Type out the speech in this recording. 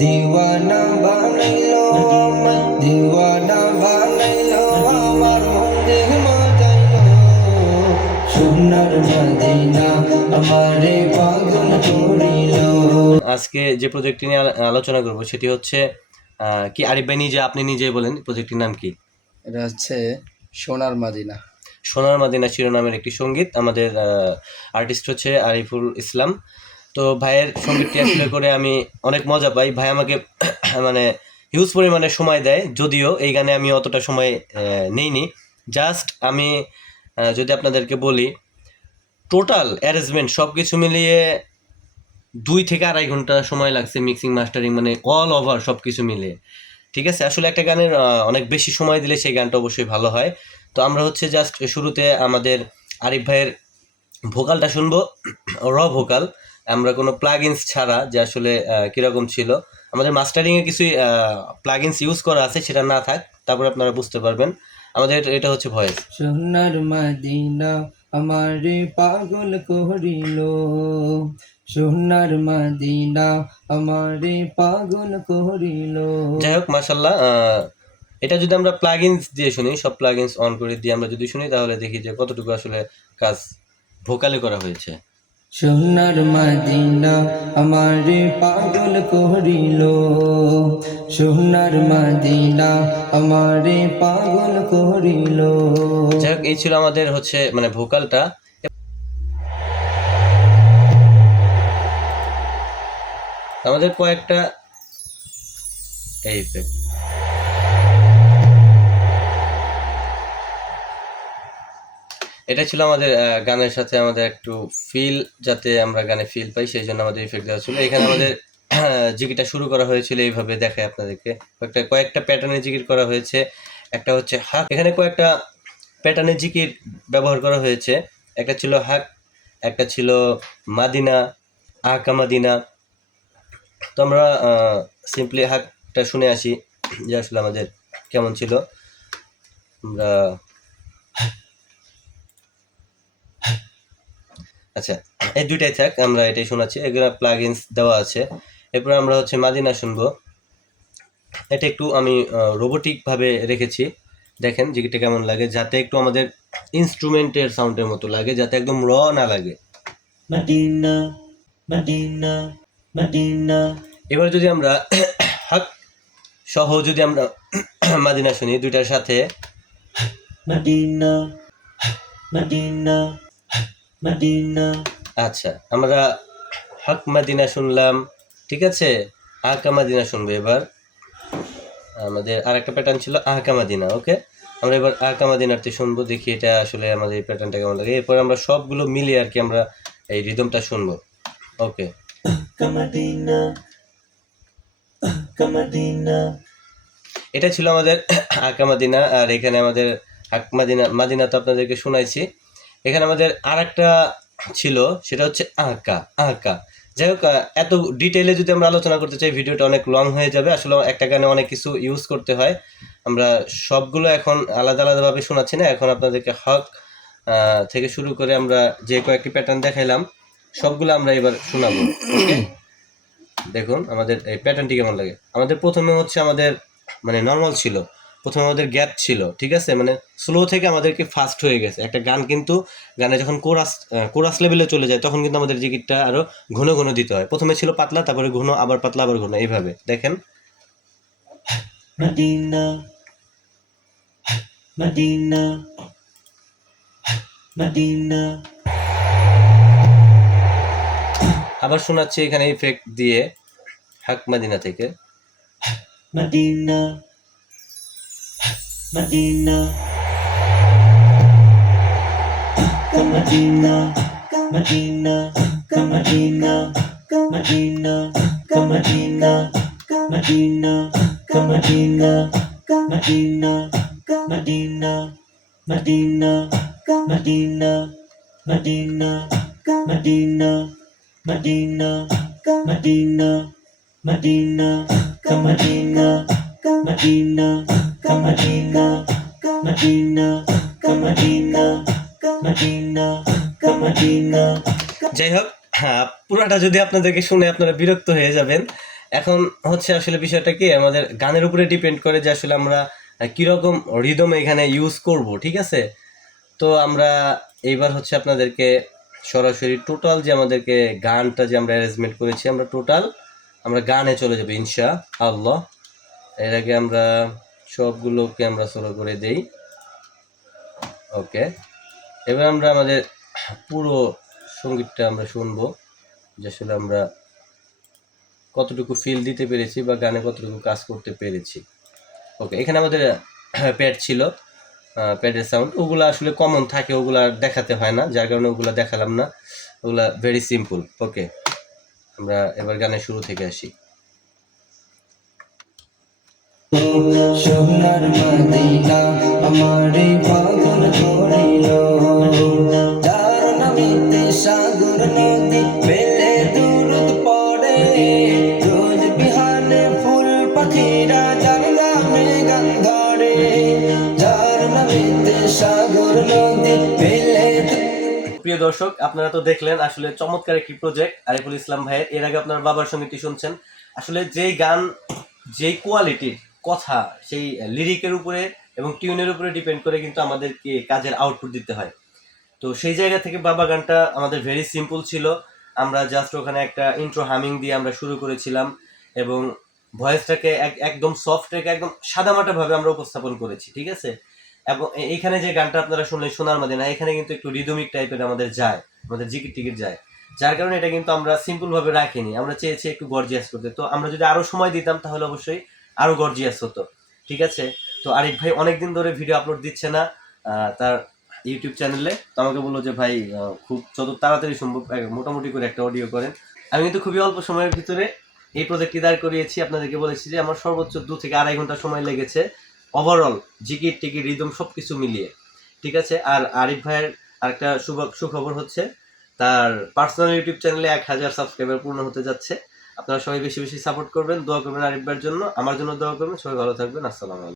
দিওয়ানা বানাইলো আমায়, দিওয়ানা বানাইলো আমার মন দেহ মাতাইলো। সোনার মদিনা আমারে পাগল করিলো। আজকে যে প্রজেক্টটি নিয়ে আলোচনা করব সেটি হচ্ছে কি আরিফ ভাই নিজে আপনি নিজেই বলেন প্রজেক্টটির নাম কি? এটা হচ্ছে সোনার মাদিনা। সোনার মাদিনা শিরোনামের একটি সঙ্গীত। আমাদের আর্টিস্ট হচ্ছে আরিফুল ইসলাম। তো ভাইয়ের সঙ্গীতটি আসলে করে আমি অনেক মজা পাই। ভাই আমাকে মানে হিউজ পরিমাণে সময় দেয়, যদিও এই গানে আমি অতটা সময় নেইনি। জাস্ট আমি যদি আপনাদেরকে বলি, টোটাল অ্যারেঞ্জমেন্ট সব কিছু মিলিয়ে 2 থেকে 2.5 ঘন্টা সময় লাগছে, মিক্সিং মাস্টারিং মানে অল ওভার সব কিছু মিলিয়ে। ঠিক আছে, আসলে একটা গানের অনেক বেশি সময় দিলে সেই গানটা অবশ্যই ভালো হয়। তো আমরা হচ্ছে জাস্ট শুরুতে আমাদের আরিফ ভাইয়ের ভোকালটা শুনবো, র ভোকাল, আমরা কোনো প্লাগইনস ছাড়া, যে আসলে কীরকম ছিল। আমাদের মাস্টারিংয়ে কিছুই প্লাগইনস ইউজ করা আছে, সেটা না থাক, তারপর আপনারা বুঝতে পারবেন। আমাদের এটা হচ্ছে ভয়েস। সোনার মদিনা আমারে পাগল করিলো, সোনার মদিনা আমারে পাগল করিলো। যাই হোক, মাশাল্লাহ। এটা যদি আমরা প্লাগইনস দিয়ে শুনি, সব প্লাগইনস অন করে দিয়ে আমরা যদি শুনি, তাহলে দেখি যে কতটুকু আসলে কাজ ভোকালে করা হয়েছে। সোনার মদিনা আমারে পাগল করিলো, সোনার মদিনা আমারে পাগল করিলো। যাই হোক, এই ছিল আমাদের হচ্ছে মানে ভোকালটা। আমাদের কয়েকটা এই এটা ছিল আমাদের গানের সাথে আমাদের একটু ফিল, যাতে আমরা গানে ফিল পাই, সেই জন্য আমাদের ইফেক্ট দেওয়া ছিল। এখানে আমাদের জিকিরটা শুরু করা হয়েছিল এইভাবে, দেখায় আপনাদেরকে। কয়েকটা প্যাটার্নে জিকির করা হয়েছে। একটা হচ্ছে হাক, এখানে কয়েকটা প্যাটার্নে জিকির ব্যবহার করা হয়েছে। একটা ছিল হাক, একটা ছিল মাদিনা, আকা মাদিনা। তো আমরা সিম্পলি হাকটা শুনে আসি যে আসলে আমাদের কেমন ছিল। আমরা আচ্ছা, এই দুইটাই থাক, আমরা এটাই শোনাচ্ছি, এগুলো প্লাগইনস দেওয়া আছে। এরপর আমরা হচ্ছে মাদিনা শুনবো। এটা একটু আমি রোবোটিক ভাবে রেখেছি, দেখেন জিকিরটা কেমন লাগে, যাতে একটু আমাদের ইনস্ট্রুমেন্টের সাউন্ডের মতো লাগে, যাতে একদম র না লাগে। মাদিনা মাদিনা মাদিনা। এবার যদি আমরা হাক সহ যদি আমরা মাদিনা শুনি দুইটার সাথে, মাদিনা মাদিনা মাদিনা। আচ্ছা, আমরা হক মাদিনা শুনলাম, ঠিক আছে। আহকা মাদিনা শুনবো এবার। আমাদের আরেকটা প্যাটার্ন ছিল আহকা মাদিনা। ওকে, আমরা এবার আহকা মাদিনাতে শুনবো, দেখি এটা আসলে আমাদের এই প্যাটার্নটা কেমন লাগে। এরপর আমরা সবগুলো মিলিয়ে আর কি আমরা এই রিদমটা শুনবো। ওকে, কামাদিনা কামাদিনা। এটা ছিল আমাদের আহকা মাদিনা। আর এখানে আমাদের হাক মাদিনা, মাদিনা তো আপনাদেরকে শোনাইছি। এখানে আমাদের আর একটা ছিল, সেটা হচ্ছে আঁকা আঁকা। যাই হোক, এত ডিটেইলে যদি আমরা আলোচনা করতে চাই, ভিডিওটা অনেক লং হয়ে যাবে। আসলে একটা গানে অনেক কিছু ইউজ করতে হয়, আমরা সবগুলো এখন আলাদা আলাদাভাবে শোনাচ্ছি না। এখন আপনাদেরকে হক থেকে শুরু করে আমরা যে কয়েকটি প্যাটার্ন দেখাইলাম, সবগুলো আমরা এবার শোনাবো। ওকে, দেখুন আমাদের এই প্যাটার্নটি কেমন লাগে। আমাদের প্রথমে হচ্ছে আমাদের মানে নর্মাল ছিল, প্রথমে আমাদের গ্যাপ ছিল, ঠিক আছে, মানে স্লো থেকে আমাদেরকে ফাস্ট হয়ে গেছে একটা গান। কিন্তু গানে যখন কোরাস লেভেলে চলে যায়, তখন কিন্তু আমাদের জিকিরটা আরো ঘন ঘন দিতে হয়। প্রথমে ছিল পাতলা, তারপরে ঘন, আবার পাতলা, আবার ঘন, এইভাবে দেখেন। মাদিনা মাদিনা মাদিনা। আবার শোনাচ্ছি এখানে ইফেক্ট দিয়ে হাক মাদিনা থেকে, মাদিনা মাদিনা কামাদিনা কামাদিনা কামাদিনা কামাদিনা কামাদিনা কামাদিনা কামাদিনা কামাদিনা কামাদিনা মাদিনা কামাদিনা মাদিনা কামাদিনা মাদিনা কামাদিনা মাদিনা কামাদিনা কামাদিনা কামাদিনা কামাদিনা কামাদিনা কামাদিনা কামাদিনা। যাই হোক, পুরাটা যদি আপনাদেরকে শুনে আপনারা বিরক্ত হয়ে যাবেন, এখন হচ্ছে আসলে বিষয়টা কি আমাদের গানের উপরে ডিপেন্ড করে যে আসলে আমরা কিরকম রিদম এখানে ইউজ করব, ঠিক আছে। তো আমরা এইবার হচ্ছে আপনাদেরকে সরাসরি টোটাল যে আমাদেরকে গানটা যে আমরা অ্যারেঞ্জমেন্ট করেছি আমরা গানে চলে যাবো ইনশা আল্লাহ। এর আগে আমরা সবগুলোকে আমরা সোলো করে দেই। ওকে, এবার আমরা আমাদের পুরো সঙ্গীতটা আমরা শুনবো যে আসলে আমরা কতটুকু ফিল দিতে পেরেছি বা গানে কতটুকু কাজ করতে পেরেছি। ওকে, এখানে আমাদের প্যাড ছিল, প্যাডের সাউন্ড ওগুলো আসলে কমন থাকে, ওগুলা দেখাতে হয় না, যার কারণে ওগুলা দেখালাম না, ওগুলা ভেরি সিম্পল। ওকে, আমরা এবার গানের শুরু থেকে আসি। সোনার মদিনা আমারে পাগল করিল, যার নামেতে সাগর নদী পেলে দুরুদ পড়ে, রোজ বিহানে ফুল পাখিরা যার নামে গান ধরে, যার নামেতে সাগর নদী পেলে। প্রিয় দর্শক, আপনারা তো দেখলেন আসলে চমৎকার একটি প্রজেক্ট আরিফুল ইসলাম ভাইয়ের। এর আগে আপনার বাবার সঙ্গীতটি শুনছেন। আসলে যেই গান যেই কোয়ালিটির কথা সেই লিরিকের উপরে এবং টিউনের উপরে ডিপেন্ড করে কিন্তু আমাদেরকে কাজের আউটপুট দিতে হয়। তো সেই জায়গা থেকে বাবা গানটা আমাদের ভেরি সিম্পল ছিল। আমরা জাস্ট ওখানে একটা ইন্ট্রো হামিং দিয়ে আমরা শুরু করেছিলাম এবং ভয়েসটাকে একদম সফট রেখে একদম সাদামাটা ভাবে আমরা উপস্থাপন করেছি, ঠিক আছে। এবং এইখানে যে গানটা আপনারা শুনলেন সোনার মদিনা, এখানে কিন্তু একটু রিদমিক টাইপের আমাদের যায়, আমাদের জিকির টিকিট যায়, যার কারণে এটা কিন্তু আমরা সিম্পল ভাবে রাখিনি, আমরা চেয়েছি একটু গর্জিয়াস করতে। তো আমরা যদি আরো সময় দিতাম তাহলে অবশ্যই আরো গর্জিয়াস হতো, ঠিক আছে। তো আরিফ ভাই অনেকদিন ধরে ভিডিও আপলোড দিচ্ছে না তার ইউটিউব চ্যানেলে। তো আমাকে বললো যে ভাই খুব যত তাড়াতাড়ি সম্ভব মোটামুটি করে একটা অডিও করেন। আমি কিন্তু খুবই অল্প সময়ের ভিতরে এই প্রজেক্টটি দাঁড় করিয়েছি। আপনাদেরকে বলেছি যে আমার সর্বোচ্চ 2 থেকে 2.5 ঘন্টা সময় লেগেছে ওভারঅল জিকির টিকির রিদম সবকিছু মিলিয়ে, ঠিক আছে। আর আরিফ ভাইয়ের আরেকটা সুখবর হচ্ছে তার পার্সোনাল ইউটিউব চ্যানেলে 1000 সাবস্ক্রাইবার পূর্ণ হতে যাচ্ছে। আপনারা সবাই বেশি বেশি সাপোর্ট করবেন, দোয়া করবেন আরিফ ভাইয়ের জন্য, আমার জন্য দোয়া করবেন। সবাই ভালো থাকবেন। আসসালামু আলাইকুম।